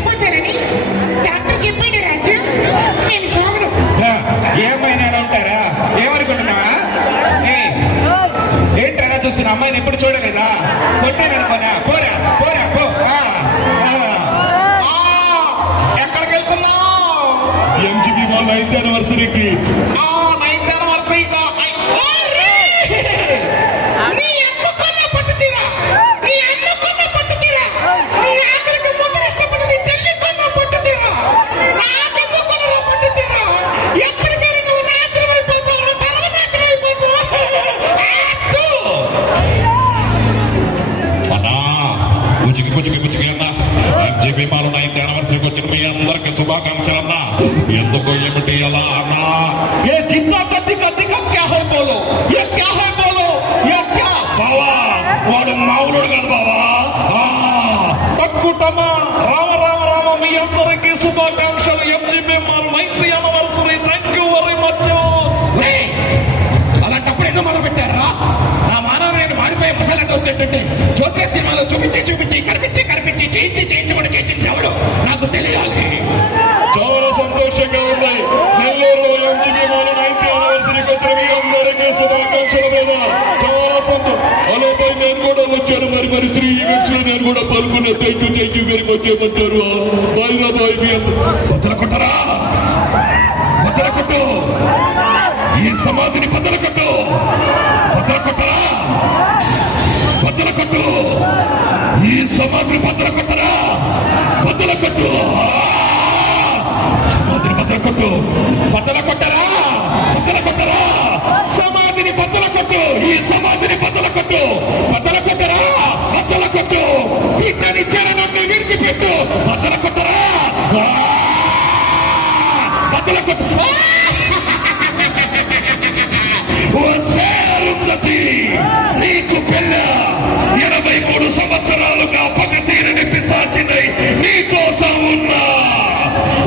చచ్చిపోతారని doctor చెప్పాడు రాజ్యం. నేను చూడను. ఏమైనా ఉంటారా? ఏమనుకుంటున్నావా? ఏంటి అలా చూస్తున్నా? అమ్మాయిని ఎప్పుడు చూడలేదా? కొట్టాననుకోనా? పోరా పోరా పో. ఎక్కడికి వెళ్తున్నావు? ఎంజీబీ వాళ్ళ 9th యానివర్సరీకి. 9th యానివర్సరీగా ఎంజీబీ వాళ్ళ 9th యానివర్సరీకి వచ్చిన మీ అందరికి శుభాకాంక్షలన్నా. ఎందుకో ఏమిటి అలా అన్నా? ఏ జిందా కత్తి కత్తి క్యా హై బోలో, ఏ క్యా హై బోలో, ఏ క్యా బావా? వాడు మావులుడు కాదు బావా. పట్టుకుంటామా? రామ రామ రామ, మీ అందరికీ శుభాకాంక్షలు. ఎంజీబీ వాళ్ళ 9th anniversary. Thank you very much. అలాంటప్పుడు ఎందుకు మొదలు పెట్టారా? నా మానవ నేను మాడిపోయే ముసలా చూస్తుంటే చోట్ల సినిమాలో చూపించి చూపించి కనిపించి కనిపించి చేయించి చేయించి కూడా చేసింది ఎవడు నాకు తెలియాలి. చాలా సంతోషంగా ఉంది. నెల్లూరులో ఎంజీబీ వాళ్ళ 9th యానివర్సరీకి వచ్చిన మీ అందరికీ శుభాకాంక్షలు కదా. చాలా సంతోషం. అలాపై నేను కూడా వచ్చాను. మరి శ్రీ ఈవెంట్స్ లో నేను కూడా పాల్గొన్నా. Thank you very much. ఏమంటారు? బాయ్రా బాయ్. మీ బద్దల కొట్టరా, బద్దల కొట్టు. ఈ సమాధిని బద్దల కొట్టు, బద్దల కొట్టరా, బద్దల కొట్టు. ఈ సమాధిని బద్దల కొట్టరా, బద్దల కొట్టు. సమాధిని బద్దల కొట్టు, బద్దల కొట్టరా, బద్దల కొట్టరా. సమాధిని బద్దల కొట్టు. ఈ సమాధిని బద్దల కొట్టు, బద్దల కొట్టరా, బద్దల కొట్టు. ఇతని చరణాన్ని విడిచిపెట్టు, బద్దల కొట్టరా, బద్దల కొట్టు. నీకు పెళ్ళ 83 సంవత్సరాలుగా పగ తీరని పిశాచినై నీకోసం ఉన్నా.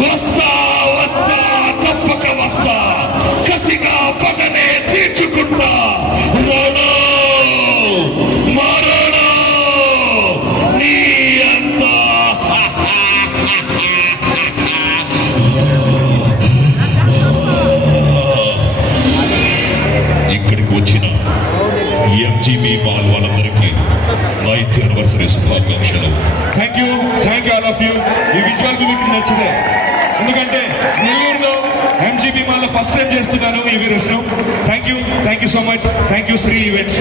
వస్తా వస్తా తప్పక వస్తా. కసిగా పగనే తీర్చుకుంటా. రాణో మారాణో నీ అంతా. ఇక్కడికి వచ్చిన ఎంజీబీ వాళ్ళందరికీ 9th యానివర్సరీ శుభాకాంక్షలు. Thank you all of you. ఈ విజువల్ మీకు నచ్చితే, ఎందుకంటే నెల్లూరులో ఎంజీబీ మాల్లో ఫస్ట్ టైం చేస్తున్నాను ఈ videos. Thank you so much. Thank you Sri events.